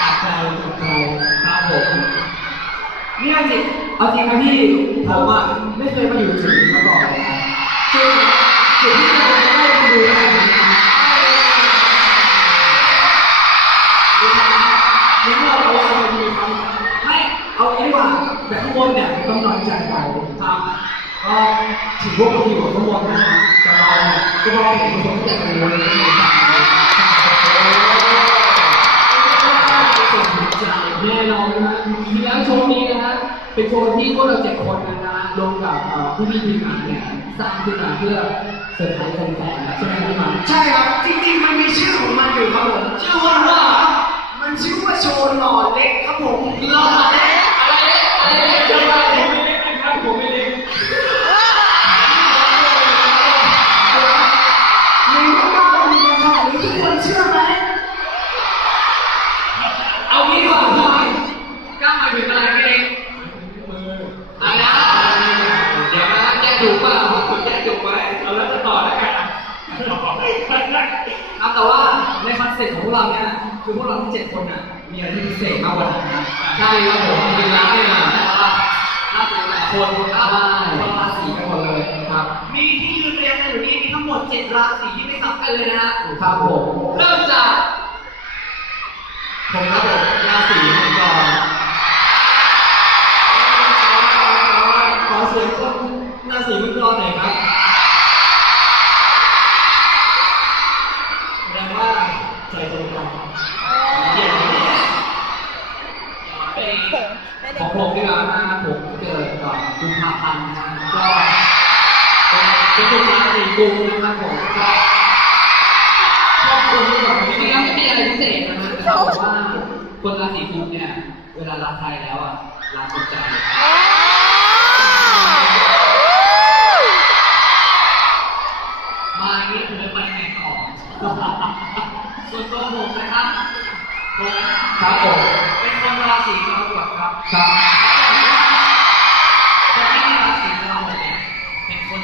จากใจจากใจครับผมเนี่ยจริงเอาจริงนะพี่ผมอะไม่เคยมาอยู่จุดนี้มาก่อนเลยนะจุดจุดที่เราจะได้มาดูได้นะนี่เราเอาอะไรมาดูครับไม่เอางี้ว่าแต่ข้างบนเนี่ยต้องนอนใจไปครับก็ถึงพวกเราอยู่ข้างบนนะแต่เรา เนี่ยก็มองเห็นคนที่อยากจะรู้เลยนะครับแน่นอนนะแล้วโชว์นี้นะฮะเป็นโชว์ที่พวกเราเจ็ดคนนะฮะรวมกับผู้พี่ทีมงานเนี่ยสร้างขึ้นมาเพื่อเซอร์ไพรส์แฟนๆใช่ไหมพี่หมาใช่ครับจริงๆมันมีชื่อของมันอยู่ครับผมชื่อว่าว่ามันชื่อว่าโชว์หล่อเล็กครับผมหล่อเล็กอะไร คือพวกเราทั้งเจ็ดคนอะมีอะไรที่พิเศษมากกว่านั้นนะใช่ครับผมจริงๆแล้วเนี่ยราศีแต่ละคนใช่คนราศีกันหมดเลยครับ มีที่ยืนเรียงกันอยู่นี่มีทั้งหมดเจ็ดราศีที่ไม่ซ้ำกันเลยนะฮะครับผมเริ่มจากผมครับผมราศี พันธ์นะก็เป็นเป็นคนราศีกุมนะครับผมก็ครอบครัวที่แบบจริงๆแล้วไม่มีอะไรพิเศษนะฮะแต่ว่าคนราศีกุมเนี่ย เวลารักใครแล้วอะรักหมดใจมาอย่างนี้ผมจะไปไหนต่อส่วนตัวผมนะครับผมครับผมเป็นคนราศีกรกฎครับครับ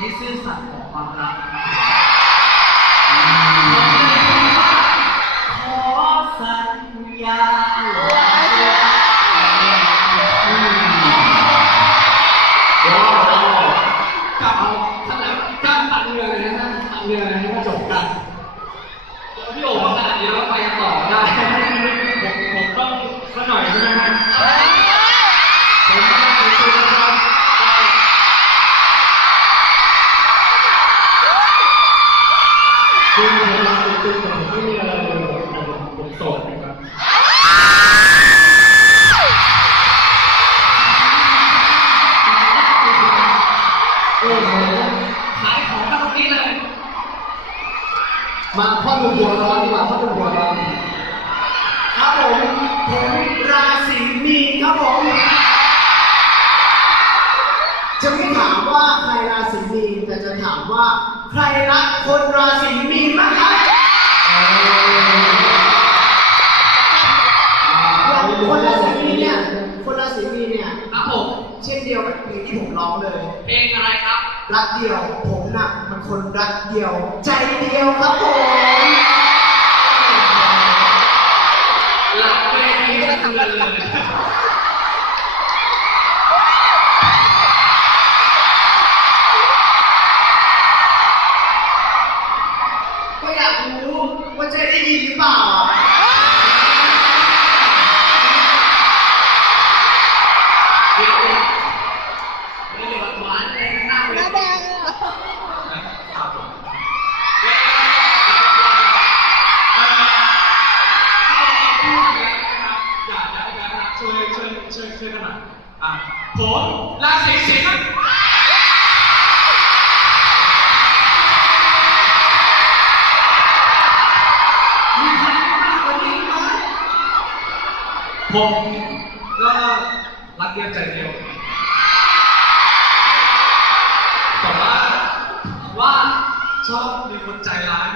ที่ซื่อสัตย์ของความรักผมเลยพูดว่าขอสัญญา มาพ่อดูหัวร้อนดีกว่าพ่อดูหัวร้อนครับผมผมราศีมีนครับผม จะไม่ถามว่าใครราศีมีนแต่จะถามว่าใครรักคนราศีมีนบ้างครับอย่างคนราศีมีนเนี่ย คนราศีมีนเนี่ย ครับผม เช่นเดียวกับเพลงที่ผมร้องเลย เพลงอะไรครับ รักเดียว ผมน่ะมันคนรักเดียว ใจ ลครับผมหลักเวทีสะเทือนเลย ผมก็รักเดียวใจเดียว แต่ว่าว่าชอบมีคนใจร้าย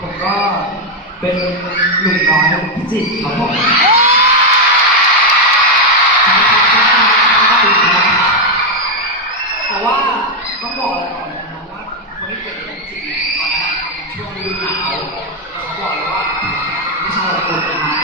ผมก็เป็นหนุ่มน้อยพิจิตรครับผมแต่ว่าต้องบอกเลยก่อนนะครับว่าคนที่เกิดในพิจิตรเนี่ยตอนนั้นช่วงฤดูหนาวแล้วเขาบอกเลยว่าไม่ใช่คนะครั